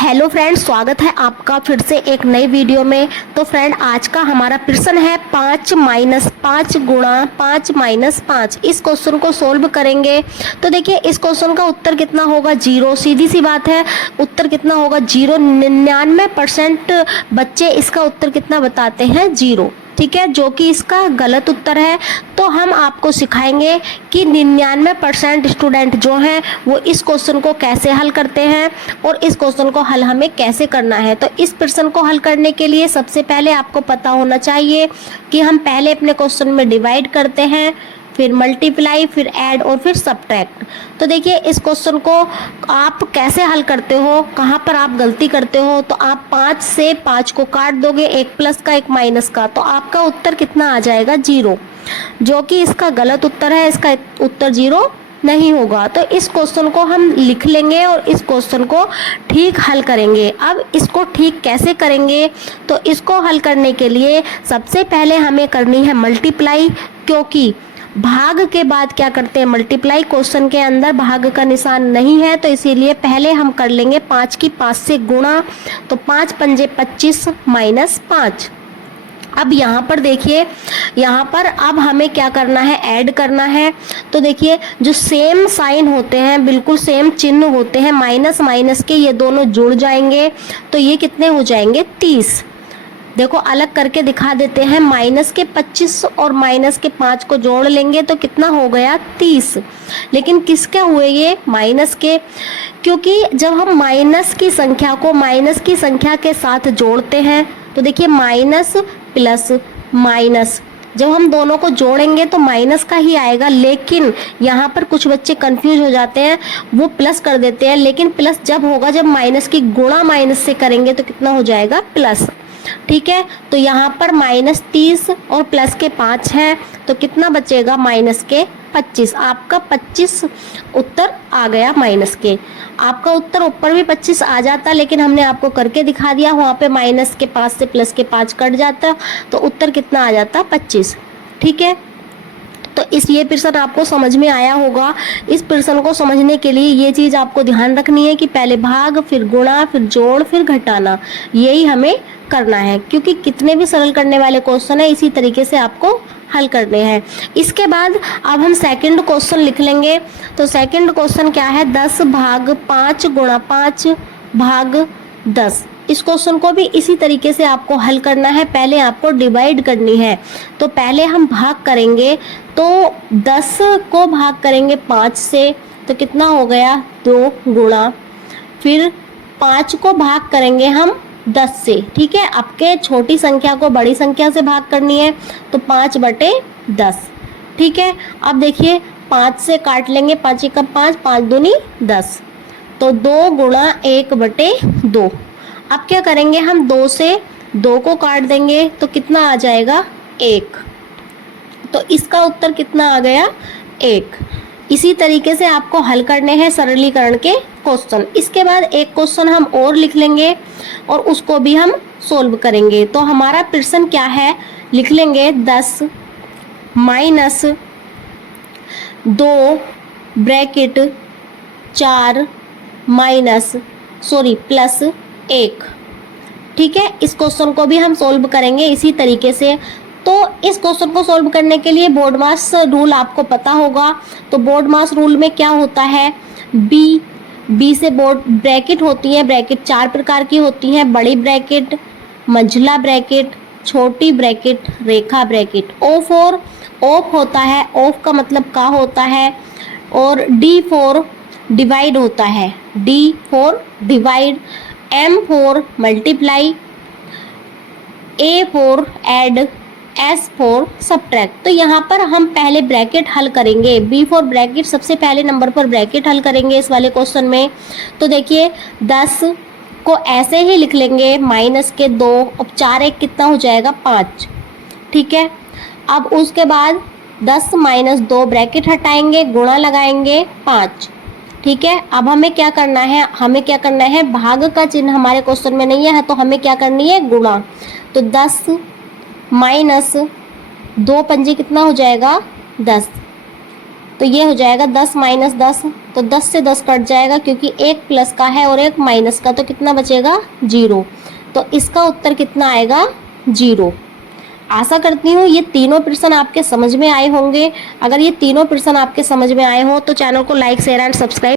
Hello friend, स्वागत है आपका फिर से एक नई वीडियो में। तो फ्रेंड, आज का हमारा प्रश्न है 5 माइनस 5 गुणा 5 माइनस 5। इस क्वेश्चन को सोल्व करेंगे। तो देखिए, इस क्वेश्चन का उत्तर कितना होगा? 0। सीधी सी बात है, उत्तर कितना होगा? 0। 99% बच्चे इसका उत्तर कितना बताते हैं? 0। ठीक है, जो कि इसका गलत उत्तर है। तो हम आपको सिखाएंगे कि 99% स्टूडेंट जो हैं वो इस क्वेश्चन को कैसे हल करते हैं और इस क्वेश्चन को हल हमें कैसे करना है। तो इस प्रश्न को हल करने के लिए सबसे पहले आपको पता होना चाहिए कि हम पहले अपने क्वेश्चन में डिवाइड करते हैं, फिर मल्टीप्लाई, फिर ऐड और फिर सब्ट्रैक्ट। तो देखिए, इस क्वेश्चन को आप कैसे हल करते हो, कहाँ पर आप गलती करते हो। तो आप 5 से 5 को काट दोगे, एक प्लस का एक माइनस का, तो आपका उत्तर कितना आ जाएगा? 0, जो कि इसका गलत उत्तर है। इसका उत्तर 0 नहीं होगा। तो इस क्वेश्चन को हम लिख लेंगे और इस क्वेश्चन को ठीक हल करेंगे। अब इसको ठीक कैसे करेंगे? तो इसको हल करने के लिए सबसे पहले हमें करनी है मल्टीप्लाई, क्योंकि भाग के बाद क्या करते हैं? मल्टीप्लाई। क्वेश्चन के अंदर भाग का निशान नहीं है, तो इसीलिए पहले हम कर लेंगे 5 की 5 से गुणा। तो 5 पंजे 25 माइनस 5। अब यहाँ पर देखिए, यहाँ पर अब हमें क्या करना है? ऐड करना है। तो देखिए, जो सेम साइन होते हैं, बिल्कुल सेम चिन्ह होते हैं, माइनस माइनस के ये दोनों जुड़ जाएंगे। तो ये कितने हो जाएंगे? 30। देखो, अलग करके दिखा देते हैं। माइनस के 25 और माइनस के 5 को जोड़ लेंगे तो कितना हो गया? 30। लेकिन किसके हुए ये? माइनस के। क्योंकि जब हम माइनस की संख्या को माइनस की संख्या के साथ जोड़ते हैं तो देखिए, माइनस प्लस माइनस, जब हम दोनों को जोड़ेंगे तो माइनस का ही आएगा। लेकिन यहाँ पर कुछ बच्चे कंफ्यूज हो जाते हैं, वो प्लस कर देते हैं। लेकिन प्लस जब होगा, जब माइनस की गुणा माइनस से करेंगे तो कितना हो जाएगा? प्लस। ठीक है, तो यहाँ पर माइनस 30 और प्लस के 5 है, तो कितना बचेगा? माइनस के 25। आपका 25 उत्तर आ गया माइनस के। आपका उत्तर ऊपर भी 25 आ जाता, लेकिन हमने आपको करके दिखा दिया। वहाँ पे माइनस के 5 से प्लस के 5 कट जाता, तो उत्तर कितना आ जाता? 25। ठीक है, तो ये प्रश्न आपको समझ में आया होगा। इस प्रश्न को समझने के लिए ये चीज़ आपको ध्यान रखनी है कि पहले भाग, फिर गुणा, फिर जोड़, फिर घटाना, यही हमें करना है। क्योंकि कितने भी सरल करने वाले क्वेश्चन है, इसी तरीके से आपको हल करने हैं। इसके बाद अब हम सेकंड क्वेश्चन लिख लेंगे। तो सेकंड क्वेश्चन क्या है? 10 भाग 5 गुणा 5 भाग 10। इस क्वेश्चन को भी इसी तरीके से आपको हल करना है। पहले आपको डिवाइड करनी है। तो पहले हम भाग करेंगे, तो 10 को भाग करेंगे 5 से, तो कितना हो गया? 2 गुणा, फिर 5 को भाग करेंगे हम 10 से। ठीक है, आपके छोटी संख्या को बड़ी संख्या से भाग करनी है, तो 5/10। ठीक है, अब देखिए, 5 से काट लेंगे, 5 का 5, 5 दूनी 10, तो 2 गुणा 1/2। अब क्या करेंगे? हम 2 से 2 को काट देंगे, तो कितना आ जाएगा? 1। तो इसका उत्तर कितना आ गया? 1। इसी तरीके से आपको हल करने हैं सरलीकरण के क्वेश्चन। इसके बाद एक क्वेश्चन हम और लिख लेंगे और उसको भी हम सोल्व करेंगे। तो हमारा प्रश्न क्या है? लिख लेंगे 10 माइनस 2 ब्रैकेट 4 प्लस 1। ठीक है, इस क्वेश्चन को भी हम सोल्व करेंगे इसी तरीके से। तो इस क्वेश्चन को सोल्व करने के लिए बोर्ड मास रूल आपको पता होगा। तो बोर्ड मास रूल में क्या होता है? बी से बोर्ड ब्रैकेट होती है। ब्रैकेट 4 प्रकार की होती हैं: बड़ी ब्रैकेट, मंझला ब्रैकेट, छोटी ब्रैकेट, रेखा ब्रैकेट। ऑफ होता है, ऑफ का मतलब का होता है। और डी फॉर डिवाइड होता है, D for divide, M for multiply, A for add, S for subtract. तो यहाँ पर हम पहले ब्रैकेट हल करेंगे। बी फॉर ब्रैकेट, सबसे पहले नंबर पर ब्रैकेट हल करेंगे इस वाले क्वेश्चन में। तो देखिए, 10 को ऐसे ही लिख लेंगे, माइनस के 2 और 4 1 कितना हो जाएगा? 5। ठीक है, अब उसके बाद 10 माइनस 2 ब्रैकेट हटाएंगे, गुणा लगाएंगे 5। ठीक है, अब हमें क्या करना है? हमें क्या करना है? भाग का चिन्ह हमारे क्वेश्चन में नहीं है, तो हमें क्या करनी है? गुणा। तो 10 माइनस 2 पंजे कितना हो जाएगा? 10। तो ये हो जाएगा 10 माइनस 10, तो 10 से 10 कट जाएगा क्योंकि एक प्लस का है और एक माइनस का, तो कितना बचेगा 0। तो इसका उत्तर कितना आएगा 0। आशा करती हूँ ये तीनों प्रश्न आपके समझ में आए होंगे। अगर ये तीनों प्रश्न आपके समझ में आए हो तो चैनल को लाइक शेयर एंड सब्सक्राइब